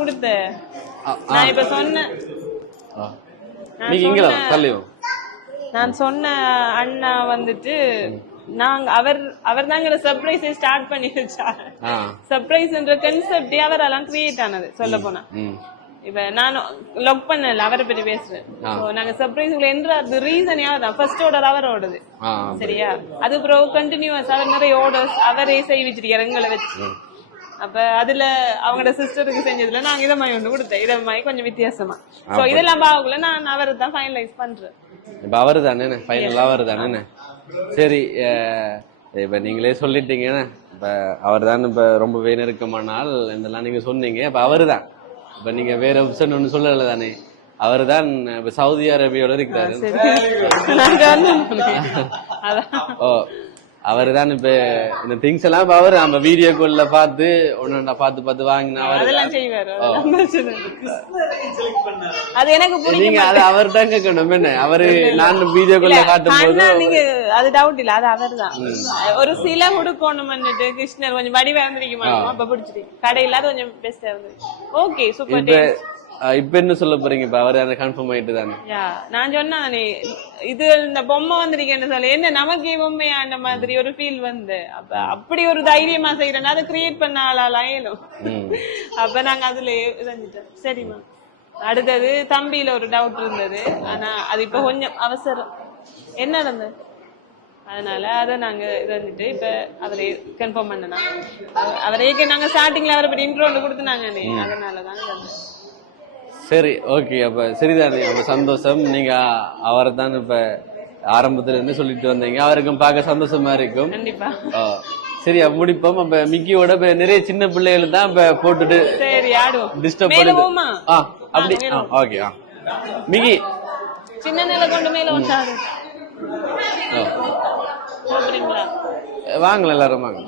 கொடுத்த நான் இப்ப சொன்னேன் நான் சொன்ன அண்ணா வந்துட்டு நாங்க அவர் தாங்க சர்ப்ரைஸ் ஸ்டார்ட் பண்ணி வச்சாரு. சர்ப்ரைஸ்ன்ற கான்செப்டே அவரெல்லாம் கிரியேட் ஆனது சொல்ல போனா. இப்ப நான் லாக் பண்ணல அவரை பத்தி பேசுறேன். நாங்க சர்ப்ரைஸ்ல என்ற ரீசன் யாவதான் ஃபர்ஸ்ட் ஆர்டர் அவரோடது சரியா. அது அப்புறம் கண்டினியூஸ் அவர் நிறைய ஆர்டர்ஸ் அவரே செய்விச்சிருக்காரு எங்களை வச்சு. அப்ப அதுல அவங்களோட சிஸ்டருக்கு செஞ்சதுல நாங்க இதை மாதிரி ஒன்று கொடுத்தேன். இதை மாதிரி கொஞ்சம் வித்தியாசமா. சோ இதெல்லாம் பாவக்குள்ள நான் அவரை தான் ஃபைனலைஸ் பண்றேன். இப்ப அவரு தானே ஃபைனல் அவரு தானே. சரி இப்ப நீங்களே சொல்லிட்டீங்கன்னா இப்ப அவர் தான் இப்ப ரொம்பவே நெருக்கமானால் இதெல்லாம் நீங்க சொன்னீங்க. இப்ப அவரு தான் இப்ப நீங்க வேற ஆப்ஷன் ஒண்ணு சொல்லல தானே. அவரு தான் இப்ப சவுதி அரேபியாவோட இருக்கிறாரு. ஓ அவரு தான் இப்ப இந்த திங்ஸ் எல்லாம் இப்ப அவரு நம்ம வீடியோ கால்ல பார்த்து ஒன்னு பார்த்து வாங்கினா அதெல்லாம் செய்வாரு. அது எனக்கு நீங்க அது அவர் தான் கேட்கணும் என்ன. அவரு நான் வீடியோ கால்ல காட்டும் போது நீங்க அது டவுட் இல்ல அது அவர் தான். ஒரு சில கொடுக்கணும்னுட்டு கிருஷ்ணர் கொஞ்சம் வடிவா இருந்திருக்குமா அப்ப பிடிச்சிருக்கு. கடையில அது கொஞ்சம் பெஸ்டா இருந்துச்சு. Okay super. இப்ப என்ன சொல்ல போறீங்க. இப்ப அவரு அந்த கன்ஃபார்ம் ஆயிட்டு தானே. நான் சொன்னே இது இந்த பொம்மை வந்திருக்கேன்னு சொல்ல என்ன நமக்கே பொம்மையா அந்த மாதிரி ஒரு ஃபீல் வந்து அப்ப அப்படி ஒரு தைரியமா செய்யறேன். அதை கிரியேட் பண்ண ஆளாலாம் ஏலும். அப்ப நாங்க அதுல இறந்துட்டோம். சரிம்மா. அடுத்தது தம்பியில ஒரு டவுட் இருந்தது. ஆனா அது இப்ப கொஞ்சம் அவசரம் என்ன நடந்தது அதனால அதை நாங்க இறந்துட்டு இப்ப அவரை கன்ஃபார்ம் பண்ணனா அவரே நாங்க ஸ்டார்டிங்ல அவரை பத்தி இன்ட்ரோ ஒன்று கொடுத்துனாங்க. அதனாலதான் சரி ஓகே. அப்ப சரிதானே. அப்ப சந்தோஷம். நீங்க அவரை தான் இப்ப ஆரம்பத்துல இருந்து சொல்லிட்டு வந்தீங்க. அவருக்கும் பார்க்க சந்தோஷமா இருக்கும். கண்டிப்பா. சரி முடிப்போம். அப்ப மிக்கியோட நிறைய சின்ன பிள்ளைகள் தான் இப்ப போட்டுட்டு டிஸ்டர்ப் பண்ணுது. அப்படி ஓகே. மிக்கி சின்ன நிலை கொண்டு மேல வந்தாரு. வாங்கல எல்லாரும் வாங்க.